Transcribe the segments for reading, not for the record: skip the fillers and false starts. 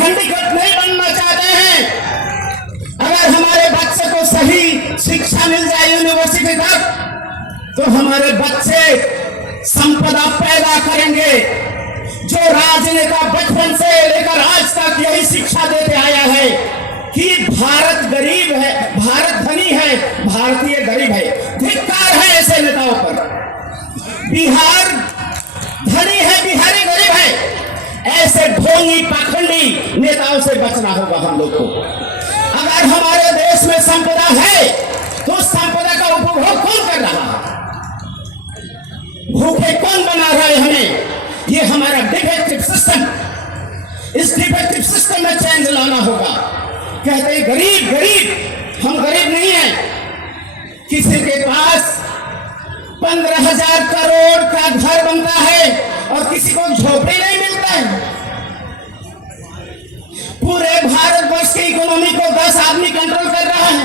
Handicap नहीं बनना चाहते हैं। अगर हमारे बच्चे को सही शिक्षा मिल जाए यूनिवर्सिटी तक, तो हमारे बच्चे संपदा पैदा करेंगे। जो राजनेता बचपन से लेकर आज तक यही शिक्षा देते आया है कि भारत गरीब है, भारत धनी है, भारतीय गरीब है। धिक्कार है ऐसे नेताओं पर। बिहार धनी है, बिहारी गरीब है। ऐसे ढोंगी पाखंडी नेताओं से बचना होगा हम लोग को। अगर हमारे देश में संपदा है तो उस संपदा का उपभोग कौन कर रहा है? भूखे कौन बना रहा है हमें? ये हमारा डिफेक्टिव सिस्टम, इस डिफेक्टिव सिस्टम में चेंज लाना होगा। कहते हैं गरीब गरीब, हम गरीब नहीं हैं। किसी के पास 15,000 करोड़ का घर बनता है और किसी को झोपड़ी नहीं मिलता है। पूरे भारतवर्ष की इकोनॉमी को 10 आदमी कंट्रोल कर रहा है।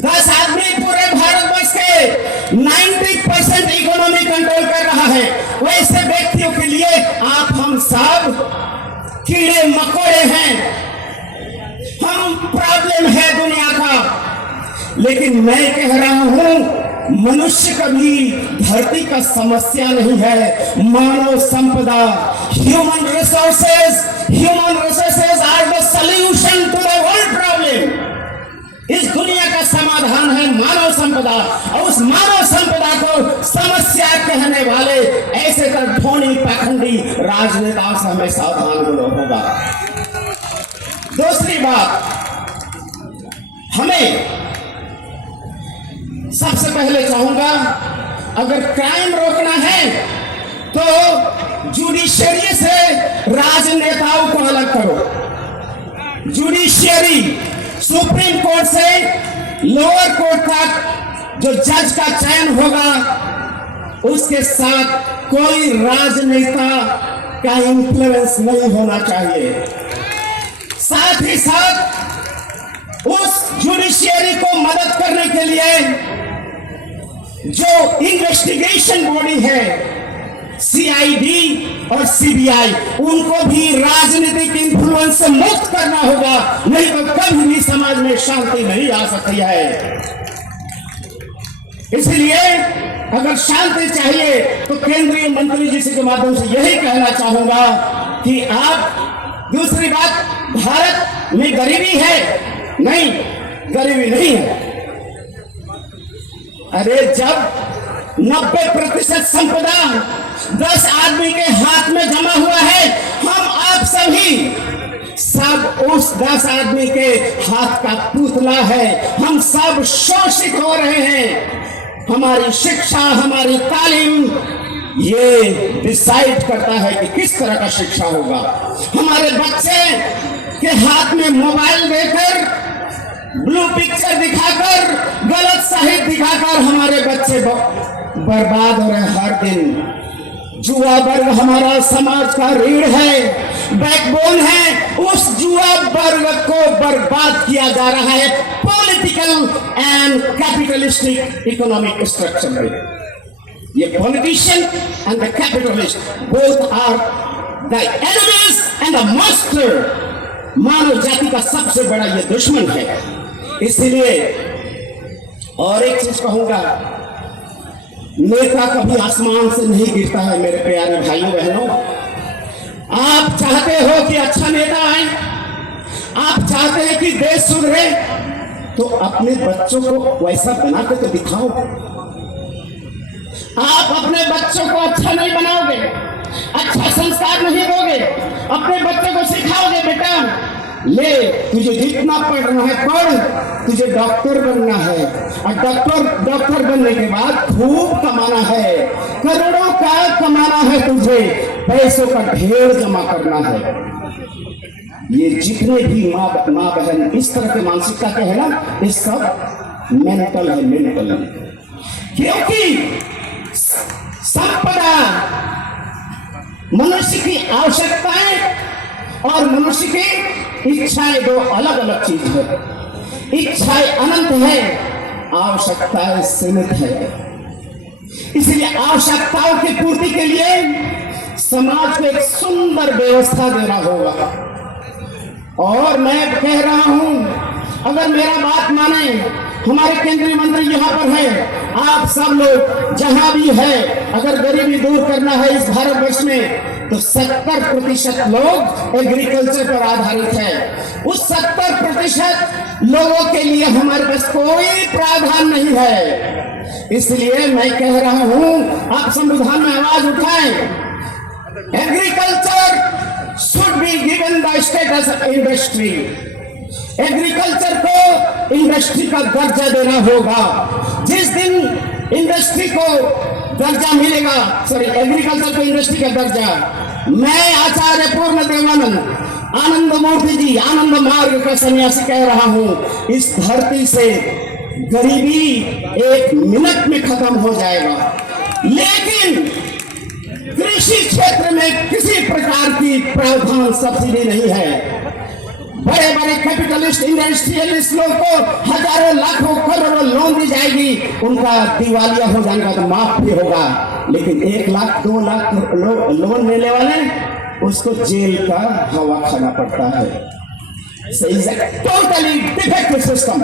10 आदमी पूरे भारतवर्ष के 90% इकोनॉमी कंट्रोल कर रहा है। वैसे व्यक्तियों के लिए आप हम सब कीड़े मकोड़े हैं, हम प्रॉब्लम है दुनिया का। लेकिन मैं कह रहा हूं मनुष्य कभी धरती का समस्या नहीं है। मानव संपदा, human resources are the solution to the world problem. इस दुनिया का समाधान है मानव संपदा, और उस मानव संपदा को समस्या कहने वाले ऐसे ढोंगी पाखंडी राजनेताओं से हमें सावधान होगा। दूसरी बात, हमें सबसे पहले चाहूंगा, अगर क्राइम रोकना है तो जुडिशियरी से राजनेताओं को अलग करो। जुडिशियरी सुप्रीम कोर्ट से लोअर कोर्ट तक जो जज का चयन होगा, उसके साथ कोई राजनेता का इंफ्लुएंस नहीं होना चाहिए। साथ ही साथ उस जुडिशियरी को मदद करने के लिए जो इन्वेस्टिगेशन बॉडी है, सीआईडी और सीबीआई, उनको भी राजनीतिक इंफ्लुएंस से मुक्त करना होगा। नहीं तो कभी भी समाज में शांति नहीं आ सकती है। इसलिए अगर शांति चाहिए तो केंद्रीय मंत्री जी के माध्यम से यही कहना चाहूंगा कि आप, दूसरी बात, भारत में गरीबी है? नहीं, गरीबी नहीं है। अरे जब 90% संपदा 10 आदमी के हाथ में जमा हुआ है, हम आप सभी सब उस 10 आदमी के हाथ का पुतला है। हम सब शोषित हो रहे हैं। हमारी शिक्षा, हमारी तालीम ये डिसाइड करता है कि किस तरह का शिक्षा होगा। हमारे बच्चे के हाथ में मोबाइल देकर, ब्लू पिक्चर दिखाकर, गलत साहित्य दिखाकर हमारे बच्चे बर्बाद हो रहे हैं हर दिन। जुआ वर्ग हमारा समाज का रीढ़ है, बैकबोन है। उस जुआ वर्ग को बर्बाद किया जा रहा है political and capitalistic economic structure में। ये politician and the capitalist both are the enemies and the master. मानव जाति का सबसे बड़ा ये दुश्मन है। इसलिए और एक चीज कहूंगा, नेता कभी आसमान से नहीं गिरता है मेरे प्यारे भाइयों बहनों। आप चाहते हो कि अच्छा नेता आए, आप चाहते हैं कि देश सुधरे, तो अपने बच्चों को वैसा बना के तो दिखाओ। आप अपने बच्चों को अच्छा नहीं बनाओगे, अच्छा संस्कार नहीं दोगे, अपने बच्चों को सिखाओगे बेटा ले तुझे जितना पढ़ना है पढ़, तुझे डॉक्टर बनना है, और डॉक्टर बनने के बाद खूब कमाना है, करोड़ों का कमाना है, तुझे पैसों का ढेर जमा करना है। ये जितने भी माँ बहन इस तरह की मानसिकता के है ना, ये सब मेंटल है, मेंटल। क्योंकि संपदा मनुष्य की आवश्यकताएं और मनुष्य की इच्छाएं दो अलग अलग चीज है। इच्छाएं अनंत है, आवश्यकताएं सीमित है। इसलिए आवश्यकताओं की पूर्ति के लिए समाज को एक सुंदर व्यवस्था देना होगा। और मैं कह रहा हूं, अगर मेरा बात माने, हमारे केंद्रीय मंत्री यहाँ पर हैं, आप सब लोग जहां भी है, अगर गरीबी दूर करना है इस भारतवर्ष में, तो 70% लोग एग्रीकल्चर पर आधारित है। उस 70% लोगों के लिए हमारे पास कोई प्रावधान नहीं है। इसलिए मैं कह रहा हूं, आप संविधान में आवाज उठाएं, agriculture should be given the status of industry. Agriculture को इंडस्ट्री का दर्जा देना होगा। जिस दिन इंडस्ट्री को दर्जा मिलेगा, एग्रीकल्चर को इंडस्ट्री का दर्जा, मैं आचार्य पूर्ण देवानंद आनंद मूर्ति जी, आनंद मार्ग का सन्यासी कह रहा हूं, इस धरती से गरीबी 1 मिनट में खत्म हो जाएगा। लेकिन कृषि क्षेत्र में किसी प्रकार की प्रावधान सब्सिडी नहीं है। बड़े बड़े कैपिटलिस्ट इंडस्ट्रियलिस्ट लोग को हजारों लाखों करोड़ों लोन दी जाएगी, उनका दिवालिया हो जाएगा तो माफ भी होगा। लेकिन 1 लाख 2 लाख लोन लेने वाले, उसको जेल का हवा खाना पड़ता है। Totally defective system.